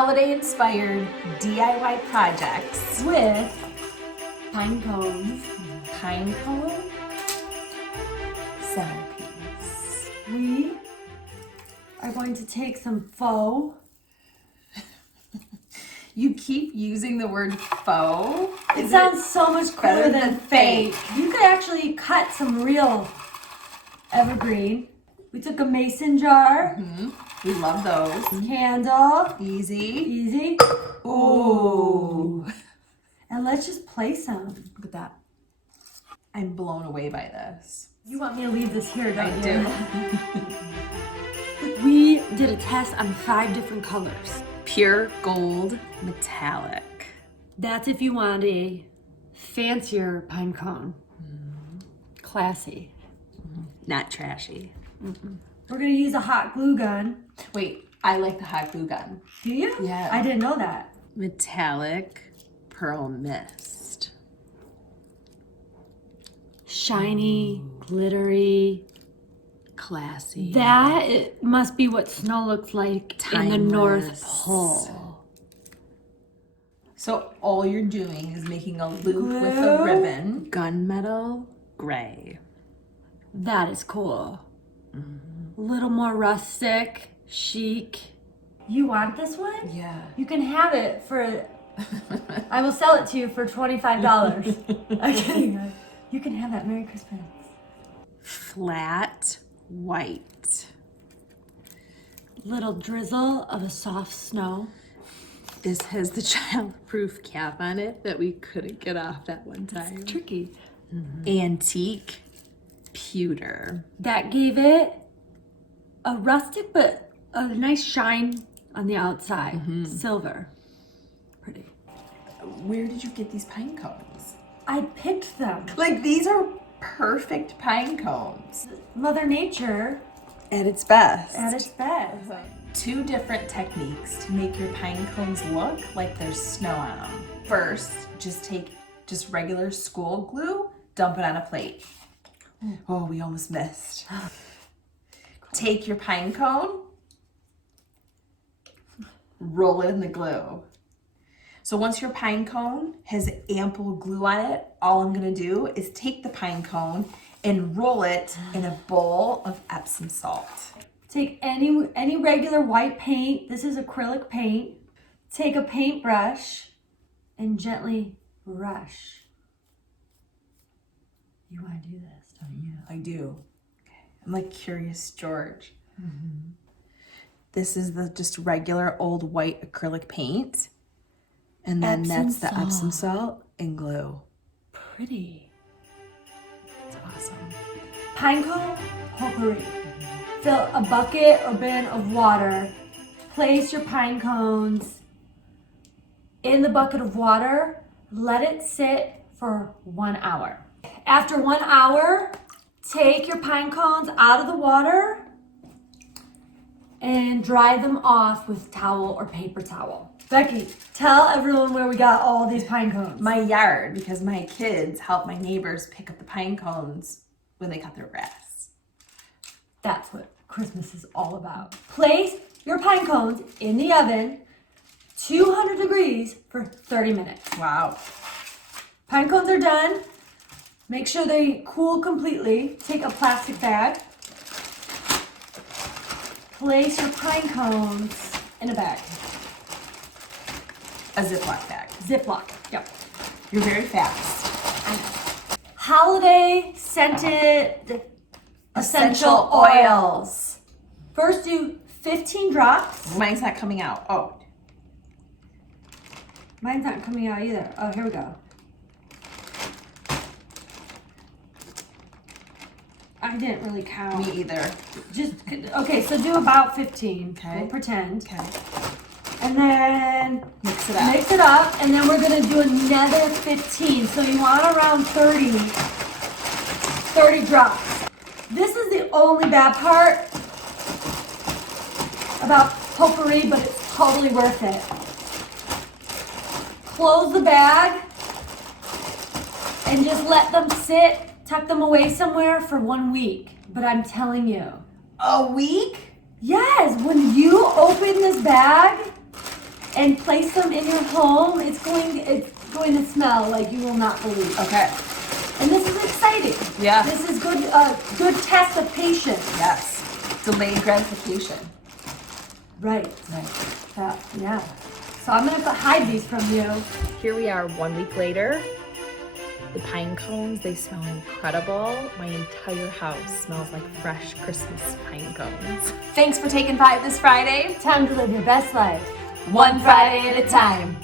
holiday-inspired DIY projects with Pinecones, Pinecone, Centerpiece. We are going to take some faux. You keep using the word faux. It sounds so much cooler better than than fake. You could actually cut some real evergreen. We took a mason jar, We love those. candle, Easy. easy. Ooh. And let's just place them. Look at that. I'm blown away by this. You want me to leave this here, don't I you? do. We did a test on 5 different colors. Pure gold metallic. That's if you want a fancier pine cone. Classy. Not trashy. We're gonna use a hot glue gun. Wait, I like the hot glue gun. Do you? Yeah. I didn't know that. Metallic pearl mist. Shiny, glittery. Classy. That it must be what snow looks like in the North Timeless. Pole. So all you're doing is making a loop with Glue. a ribbon. Gunmetal gray. That is cool. A little more rustic, chic. You want this one? Yeah. You can have it for, I will sell it to you for $25. I'm kidding. You can have that. Merry Christmas. Flat white. Little drizzle of a soft snow. This has the child-proof cap on it that we couldn't get off that one time. Tricky. Antique pewter. That gave it a rustic but a nice shine on the outside. Silver. Pretty. Where did you get these pine cones? I picked them. Like, these are perfect pine cones. Mother Nature At its best. at its best. 2 different techniques to make your pine cones look like there's snow on them. First, just take regular school glue, dump it on a plate. Oh, we almost missed. Take your pine cone, roll it in the glue. So once your pine cone has ample glue on it, all I'm gonna do is take the pine cone and roll it in a bowl of Epsom salt. Take any regular white paint. This is acrylic paint. Take a paintbrush and gently brush. You want to do this, don't you? I do. I'm like Curious George. This is the just regular old white acrylic paint. And then Epsom that's the Epsom salt. salt and glue. Pretty. It's awesome. Pinecone potpourri. Fill a bucket or bin of water. Place your pine cones in the bucket of water. Let it sit for 1 hour. After 1 hour, take your pine cones out of the water and dry them off with towel or paper towel. Becky, tell everyone where we got all these pine cones. My yard, because my kids help my neighbors pick up the pine cones when they cut their grass. That's what Christmas is all about. Place your pine cones in the oven, 200 degrees for 30 minutes. Wow. Pine cones are done. Make sure they cool completely. Take a plastic bag. Place your pine cones in a bag. A Ziploc bag. Ziploc. Yep. You're very fast. Holiday scented essential oils. First do 15 drops. Mine's not coming out. Oh, Mine's not coming out either. Oh, here we go. I didn't really count. me either. Just, okay, so do about 15. Okay. We'll pretend. Okay. And then Mix it up. mix it up, and then we're gonna do another 15. So you want around 30 drops. This is the only bad part about potpourri, but it's totally worth it. Close the bag and just let them sit, tuck them away somewhere for 1 week. But I'm telling you, A week? yes, when you open this bag, and place them in your home. It's going to smell like you will not believe. Okay. And this is exciting. Yeah. This is good test of patience. Yes. Delayed gratification. Right. Right. Yeah. So I'm gonna hide these from you. Here we are 1 week later. The pine cones, they smell incredible. My entire house smells like fresh Christmas pine cones. Thanks for taking 5 this Friday. Time to live your best life. One Friday at a time.